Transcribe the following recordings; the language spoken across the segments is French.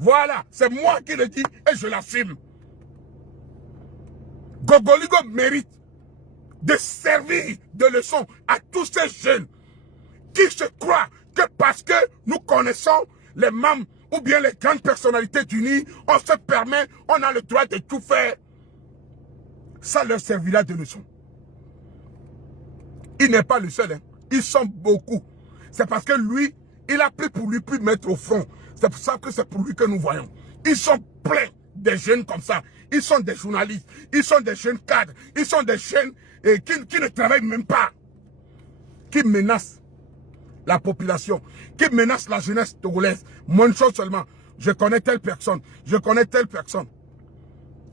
Voilà, c'est moi qui le dis et je l'assume. Gogoligo mérite de servir de leçon à tous ces jeunes qui se croient que parce que nous connaissons les membres ou bien les grandes personnalités d'Uni, on se permet, on a le droit de tout faire. Ça leur servira de leçon. Il n'est pas le seul, hein. Ils sont beaucoup. C'est parce que lui, il a pris pour lui plus mettre au front. C'est pour ça que c'est pour lui que nous voyons. Ils sont pleins des jeunes comme ça. Ils sont des journalistes. Ils sont des jeunes cadres. Ils sont des jeunes qui ne travaillent même pas. Qui menacent la population. Qui menacent la jeunesse togolaise. Moi, une chose seulement. Je connais telle personne. Je connais telle personne.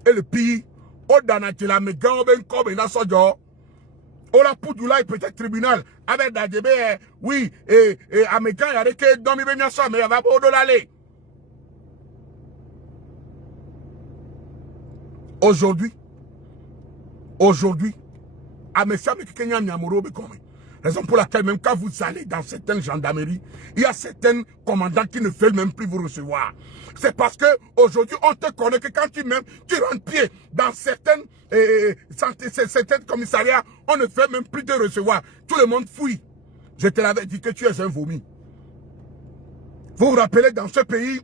Et le pire, Odanatila me gamben comme une assojo. Ola Poudoula peut-être tribunal. Avec Dadjebe, oui, et Amékan, il y a des qui dorment bien ça, mais il va pas au-delà. Aujourd'hui, Amécha, mais Kenya Nyamuro, raison pour laquelle même quand vous allez dans certaines gendarmeries, il y a certains commandants qui ne veulent même plus vous recevoir. C'est parce que aujourd'hui on te connaît que quand tu rentres pied dans certains commissariats, on ne veut même plus te recevoir. Tout le monde fouille. Je te l'avais dit que tu es un vomi. Vous vous rappelez dans ce pays,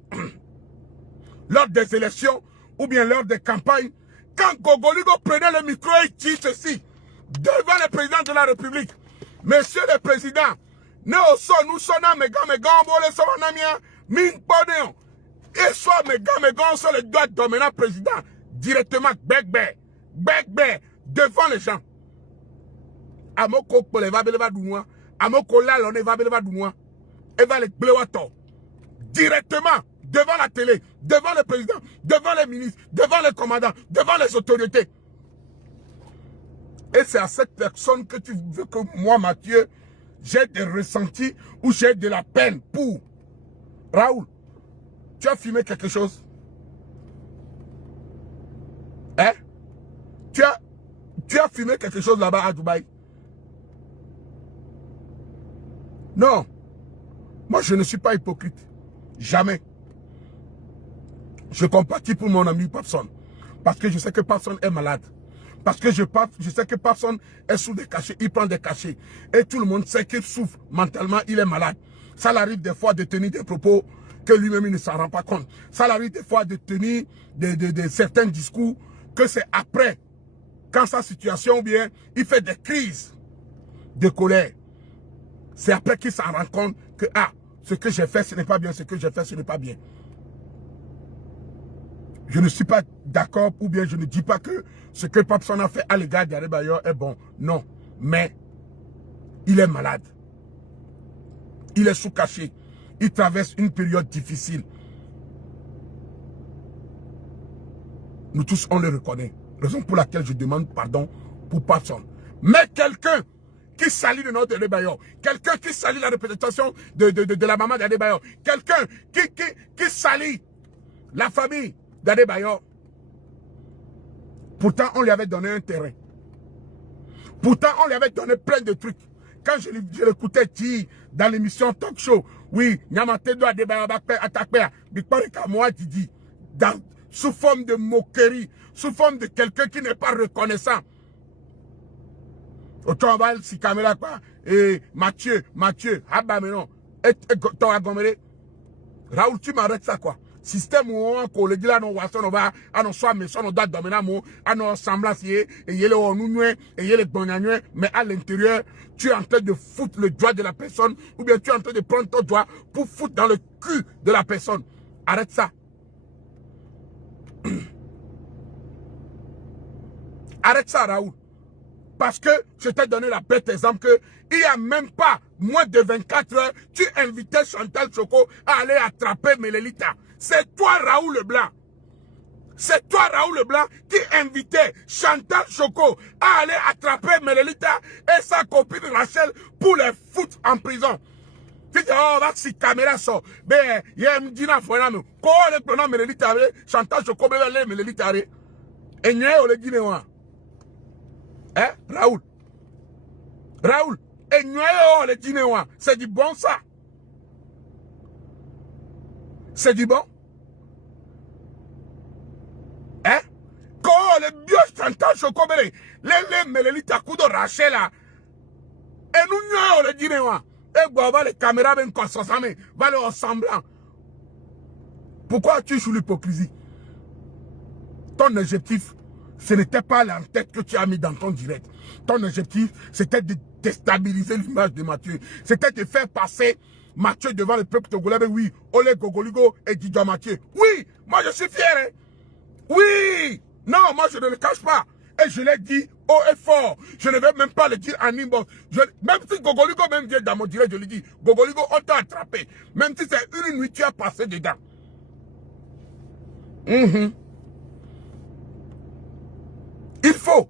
lors des élections ou bien lors des campagnes, quand Gogoligo prenait le micro et dit ceci devant le président de la République. Monsieur le Président, nous sommes et soit mes sur le doigt dominant président directement devant les gens. Amoko poleva beleva dounois, amoko la lone va beleva dounois, et va les bleuato directement devant la télé, devant le président, devant les ministres, devant les commandants, devant les autorités. Et c'est à cette personne que tu veux que moi, Mathieu, j'ai des ressentis ou j'ai de la peine pour. Raoul, tu as filmé quelque chose? Hein? Tu as filmé quelque chose là-bas à Dubaï? Non. Moi, je ne suis pas hypocrite. Jamais. Je compatis pour mon ami Papson. Parce que je sais que Papson est malade. Parce que je sais que personne est sous des cachets, il prend des cachets. Et tout le monde sait qu'il souffre mentalement, il est malade. Ça l'arrive des fois de tenir des propos que lui-même ne s'en rend pas compte. Ça l'arrive des fois de tenir certains discours que c'est après, quand sa situation ou bien, il fait des crises de colère. C'est après qu'il s'en rend compte que, ce que j'ai fait, ce n'est pas bien, ce que j'ai fait, ce n'est pas bien. Je ne suis pas d'accord ou bien je ne dis pas que ce que Papson a fait à l'égard d'Adebayor est bon. Non. Mais il est malade. Il est sous-caché. Il traverse une période difficile. Nous tous, on le reconnaît. Raison pour laquelle je demande pardon pour Papson. Mais quelqu'un qui salit le nom d'Adebayor, quelqu'un qui salit la représentation de la maman d'Adebayor, quelqu'un qui salit la famille d'Adebayor. Pourtant, on lui avait donné un terrain. Pourtant, on lui avait donné plein de trucs. Quand je l'écoutais dire dans l'émission Talk Show, oui, Nyamatedo Adebayor attaqué, sous forme de moquerie, sous forme de quelqu'un qui n'est pas reconnaissant. Autant va si caméra quoi, et Mathieu, ah mais non, et Raoul, tu m'arrêtes ça quoi? Système où on collègue là non on va à non soit mais son doit dominer à non semblance et yele on nous et yele bonagnou mais à l'intérieur tu es en train de foutre le doigt de la personne ou bien tu es en train de prendre ton doigt pour foutre dans le cul de la personne. Arrête ça. Arrête ça Raoul. Parce que je t'ai donné la bête exemple que il n'y a même pas moins de 24 heures, tu invitais Chantal Choco à aller attraper Melelita. C'est toi Raoul Leblanc. C'est toi Raoul Leblanc qui invitait Chantal Choco à aller attraper Melelita et sa copine Rachel pour les foutre en prison. Tu dis, oh, va si caméra sort. Ben, il y a un dîner à nous. Comment on est prenant Melelita, Chantal Choco, Melelita, et n'y a pas le Guinéen. Hein, Raoul? Raoul, et nous les Guinéens, c'est du bon ça. C'est du bon. représentant Chokobele, les Melelita Kudo Rachela, et nous on le dirait, et Boba, les caméras, même quand ça s'amène, va le ressemblant. Pourquoi tu joues l'hypocrisie? Ton objectif, ce n'était pas l'entête que tu as mis dans ton direct. Ton objectif, c'était de déstabiliser l'image de Mathieu. C'était de faire passer Mathieu devant le peuple togolais. Oui, Olé Gogoligo et Didier Mathieu. Oui, moi je suis fier. Hein? Oui, non, moi je ne le cache pas. Et je l'ai dit haut et fort. Je ne vais même pas le dire en inbox. Même si Gogoligo même vient dans mon direct, je lui dis, Gogoligo, on t'a attrapé. Même si c'est une nuit, tu as passé dedans. Il faut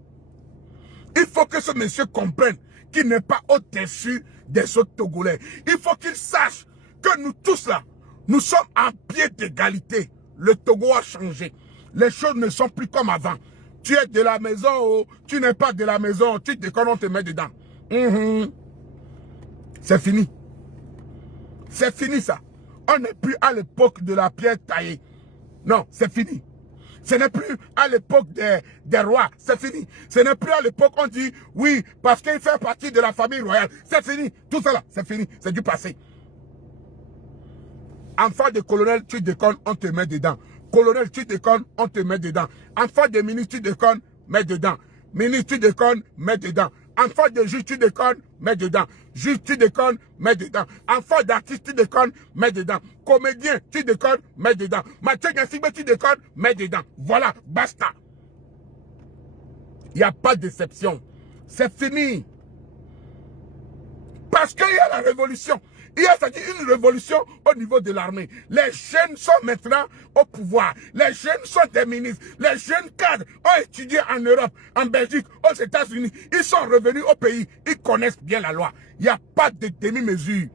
que ce monsieur comprenne qu'il n'est pas au-dessus des autres Togolais. Il faut qu'il sache que nous tous là, nous sommes en pied d'égalité. Le Togo a changé. Les choses ne sont plus comme avant. Tu es de la maison, oh, tu n'es pas de la maison, tu te déconnes, on te met dedans. C'est fini. C'est fini ça. On n'est plus à l'époque de la pierre taillée. Non, c'est fini. Ce n'est plus à l'époque des rois, c'est fini. Ce n'est plus à l'époque on dit, oui, parce qu'il fait partie de la famille royale. C'est fini, tout ça là, c'est fini, c'est du passé. Enfant de colonel, tu déconnes, on te met dedans. Colonel, tu déconnes, on te met dedans. Enfant de ministre, tu déconnes, mets dedans. Ministre, tu déconnes, mets dedans. Enfant de juge, tu déconnes, mets dedans. Juge, tu déconnes, mets dedans. Enfant d'artiste, tu déconnes, mets dedans. Comédien, tu déconnes, mets dedans. Mathieu Gassibé, tu déconnes, mets dedans. Voilà, basta. Il n'y a pas de déception. C'est fini. Parce qu'il y a la révolution. Il y a une révolution au niveau de l'armée. Les jeunes sont maintenant au pouvoir. Les jeunes sont des ministres. Les jeunes cadres ont étudié en Europe, en Belgique, aux États-Unis. Ils sont revenus au pays. Ils connaissent bien la loi. Il n'y a pas de demi-mesure.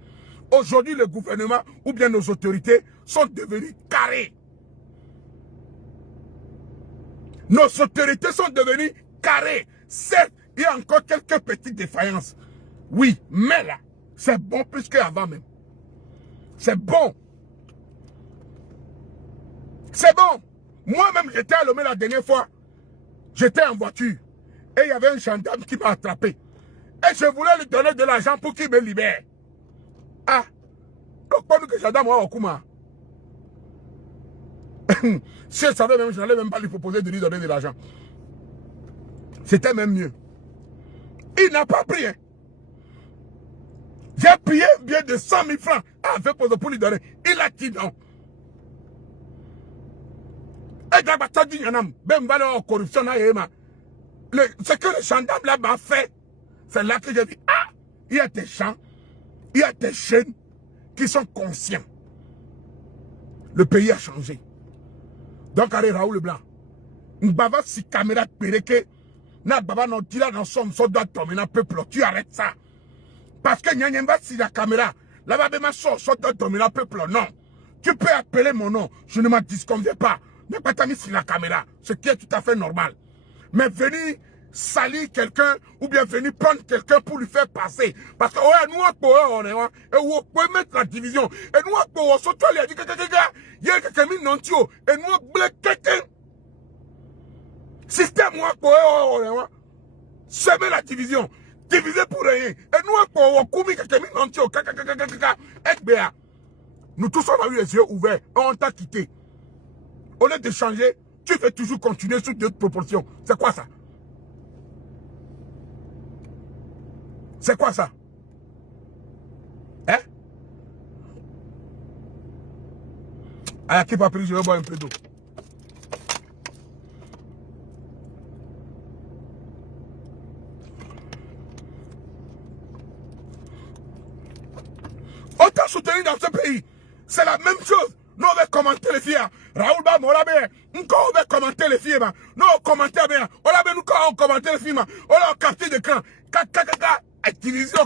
Aujourd'hui, le gouvernement ou bien nos autorités sont devenus carrés. Nos autorités sont devenues carrées. Certes, il y a encore quelques petites défaillances. Oui, mais là, c'est bon plus qu'avant même. C'est bon. C'est bon. Moi-même, j'étais à Lomé la dernière fois. J'étais en voiture. Et il y avait un gendarme qui m'a attrapé. Et je voulais lui donner de l'argent pour qu'il me libère. Ah. Donc, pas que gendarme moi au Kouma. Si je savais même, je n'allais même pas lui proposer de lui donner de l'argent. C'était même mieux. Il n'a pas pris. Hein. J'ai payé bien de 100 000 francs avec pour lui donner. Il a dit non. Et corruption, ce que le gendarme là m'a fait, c'est là que j'ai dit, ah, il y a des gens, il y a des jeunes qui sont conscients. Le pays a changé. Donc, allez, Raoul Blanc. Mbava si caméra pereke, na baba non tira dans son doit dominer un peuple. Tu arrêtes ça. Parce que Nyanyemba si la caméra, là-bas, ma son doit dominer un peuple. Non. Tu peux appeler mon nom. Je ne m'en disconviens pas. Mais pas mis sur la caméra. Ce qui est tout à fait normal. Mais venir salir quelqu'un ou bien venir prendre quelqu'un pour lui faire passer. Parce que, ouais, nous, on est, et on peut mettre la division. Et nous, on s'en il a dit, il y a quelqu'un qui non tio. Et nous, on quelqu'un. Système, on est, semer la division. Diviser pour rien. Et nous, on commis quelqu'un qui non tio. Nous tous, on a eu les yeux ouverts. Et on t'a quitté. Au lieu de changer, tu veux toujours continuer sous d'autres proportions. C'est quoi ça? C'est quoi ça? Hein? Ah, qui pas pris, je vais boire un peu d'eau. On t'a soutenu dans ce pays. C'est la même chose. Nous, on va commenter les filles. Raoul Ba, on va commenter les filles. Nous, on commenter bien. On va nous commenter les filles. On va capter des camps. Division,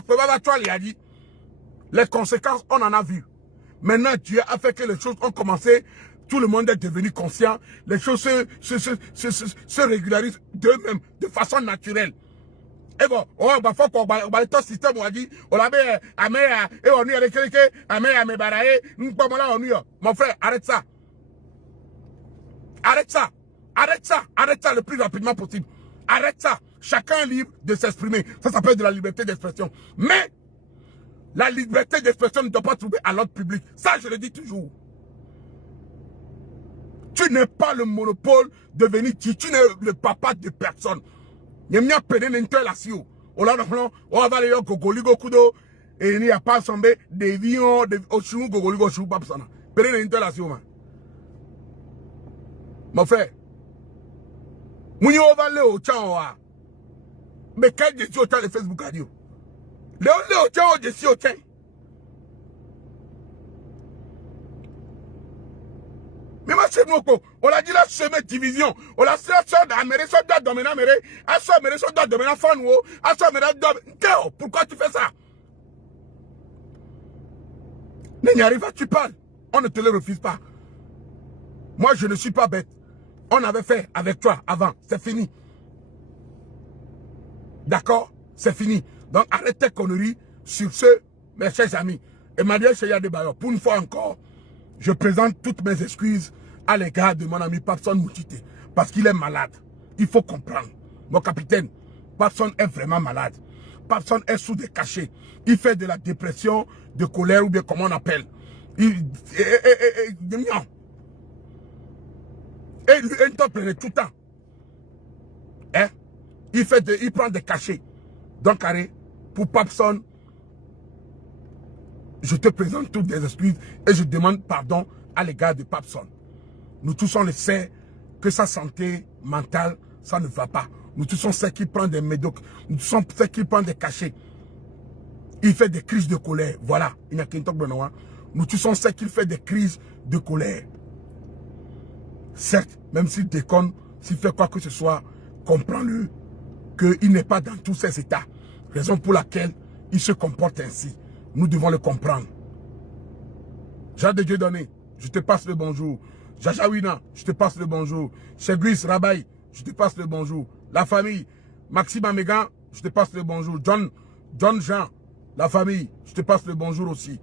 les conséquences, on en a vu. Maintenant, Dieu a fait que les choses ont commencé. Tout le monde est devenu conscient. Les choses se régularisent d'eux-mêmes, de façon naturelle. Et bon, on va faire qu'on va tout système, on a dit, on a et on y a quelqu'un, mon frère, arrête ça. Arrête ça. Arrête ça. Arrête ça le plus rapidement possible. Arrête ça. Chacun est libre de s'exprimer. Ça s'appelle de la liberté d'expression. Mais la liberté d'expression ne doit pas trouver à l'ordre public. Ça, je le dis toujours. Tu n'es pas le monopole de venir. Tu n'es le papa de personne. Il n'y a pas de l'interlation. On va aller au Gogoligo Kudo. Et il n'y a pas semblé des vions de Oshun Gogoligo Chou Papsana. Prenez l'interlation. Mon frère. Mounio va aller au Tchawa. Mais quand je suis au temps de Facebook radio. Léo Tchawa, je suis au temps. Mais moi, c'est nous, on a dit la semaine division. On a dit la semaine d'Amérique, ça doit dominer Amérique. À ça, Amérique, ça doit dominer Fanwo. À ça, Amérique, pourquoi tu fais ça? Mais n'y arrive pas, tu parles. On ne te le refuse pas. Moi, je ne suis pas bête. On avait fait avec toi avant. C'est fini. D'accord? C'est fini. Donc, arrête tes conneries sur ce, mes chers amis. Emmanuel Cheya Debayor, pour une fois encore, je présente toutes mes excuses à l'égard de mon ami Papson Moutite. Parce qu'il est malade. Il faut comprendre. Mon capitaine, Papson est vraiment malade. Papson est sous des cachets. Il fait de la dépression, de colère ou bien comment on appelle. Et il t'en prenait tout le temps. Hein? Il prend des cachets. Donc, carré, pour Papson, je te présente toutes des excuses et je demande pardon à l'égard de Papson. Nous tous on le sait que sa santé mentale, ça ne va pas. Nous tous on sait qu'il prend des médocs. Nous tous on sait qu'il prend des cachets. Il fait des crises de colère. Voilà. Il n'y a qu'un talk Benoît. Nous tous on sait qu'il fait des crises de colère. Certes, même s'il déconne, s'il fait quoi que ce soit, comprends-le qu'il n'est pas dans tous ses états. Raison pour laquelle il se comporte ainsi. Nous devons le comprendre. Jean de Dieu donné, je te passe le bonjour. Jaja Wina, je te passe le bonjour. Chegris Rabaï, je te passe le bonjour. La famille, Maxime Amégan, je te passe le bonjour. John Jean, la famille, je te passe le bonjour aussi.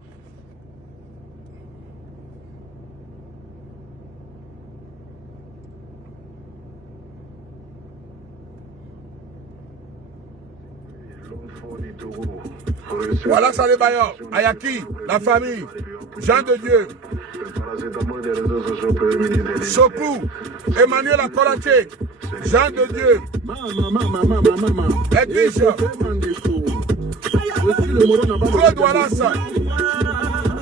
Voilà, salut Bayor, Ayaki, la famille, Jean de Dieu, Sokou, Emmanuel Akoraché, Jean de Dieu, Edwige, Claude Wallace,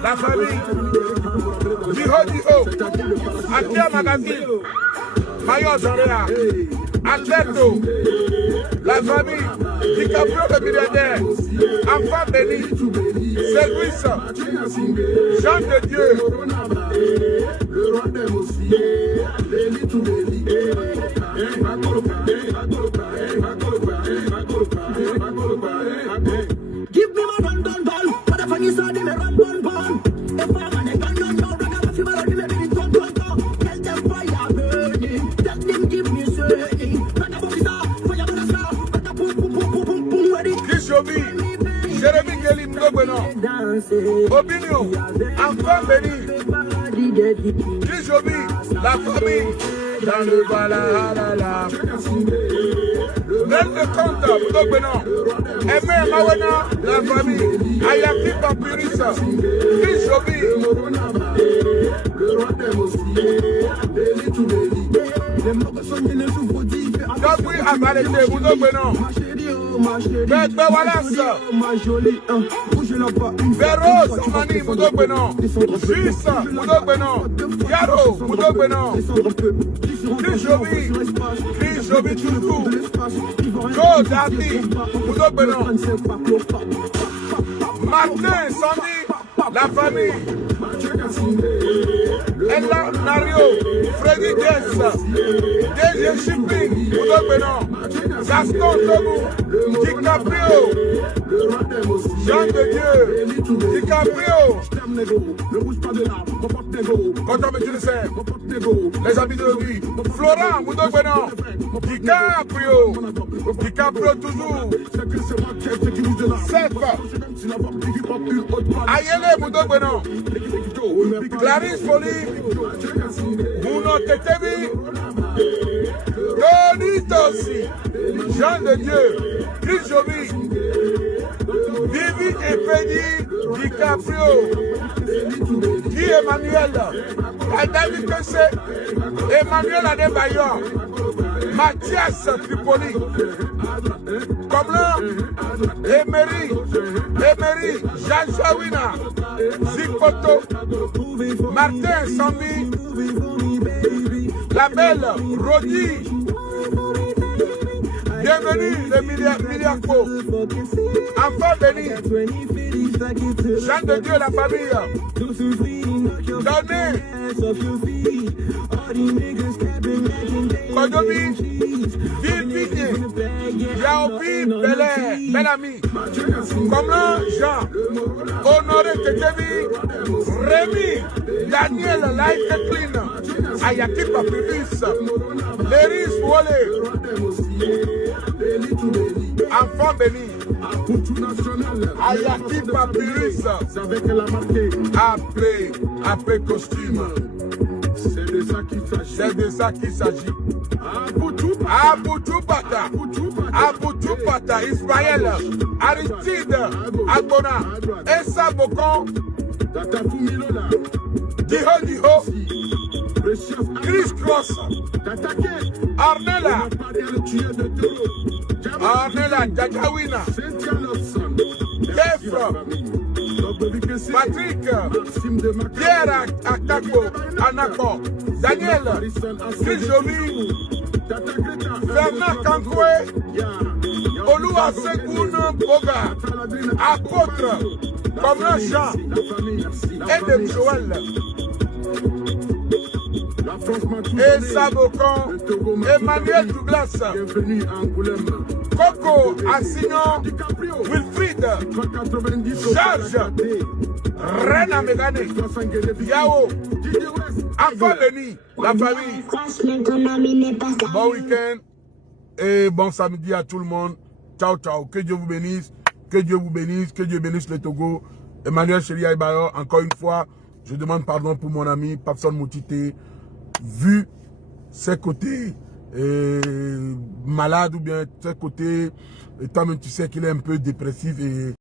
la famille, Diho, Akia Magazine, Mayor Zorea, Alberto, la famille, DiCaprio le milliardaire, enfant béni, service, Jean de Dieu, give me my run down ball, but if I saw them run down ball, if I'm a gun down, I feel like I'm a gun down, tell them fire burning, tell them give me surging, Kishobi, Jérémy Geli Mdogbeno, Obinio, enfant béni, Kishobi, la famille, dans le Valhalla, même le compte, Mdogbeno, Aimé Mawena, la famille, Ayaki Papyrus, Kishobi, Gabri Abalete, Mdogbeno, Bebe Wallace, Véros, Mani, Mdogbeno, Jus, Mdogbeno, Yaro, Mdogbeno, Kishobi toujours, Joe Dati, Mdogbeno, Martin Sandy, la famille, Ella Nario, Freddy Jess, DJ Shipping, Mdogbeno, Gaston Togo, DiCaprio, Jean de Dieu, DiCaprio, quand tu le sais, les amis de lui, Florent, Mdogbeno, DiCaprio toujours, Seth, Ayele Mdogbeno, Clarisse Folie, Bruno Tetebi, Donitosi, Jean de Dieu, Chris Jovi, Vivi Epedi, DiCaprio, Guy Emmanuel, David Kessé, Emmanuel Adebayor, Mathias Tripoli, comme là, Emery, Jean Jawina, Zikoto, Martin Sambi, la belle Rodi. Bienvenue le Miliaco. Enfant béni. Jean de Dieu, la famille. Donné. Kodobi. Vivier. Yaobi Belair. Bel ami. Comme là, Jean. Honoré Tetevi. Rémi. Daniel Light Clean. Ayaki Papyrus. Léris Wole. Enfant béni. Ayaki Papyrus. Après costume. C'est de ça qu'il s'agit. Aboutou Pata, Israël, Aristide, Agbona, Essa Bokon, Diho, Chris Cross, Arnella, Jajawina, Kefra, Patrick, Pierre Akako, Anako, Daniel, Chris Jovi, Fernand Kankoué, Olua Segoun Boga, Apôtre, comme un Jean, Edem Joël, Essa Bokon, Emmanuel Douglas, Coco Assignon, Wilfried, Georges, Rena Megane, Yao, Enfant Béni, la famille. Bon week-end et bon samedi à tout le monde. Ciao, ciao. Que Dieu vous bénisse. Que Dieu vous bénisse. Que Dieu bénisse le Togo. Emmanuel Chéri Aïbayor, encore une fois, je demande pardon pour mon ami Papson Moutité. Vu ses côtés malades ou bien ses côtés, toi-même tu sais qu'il est un peu dépressif et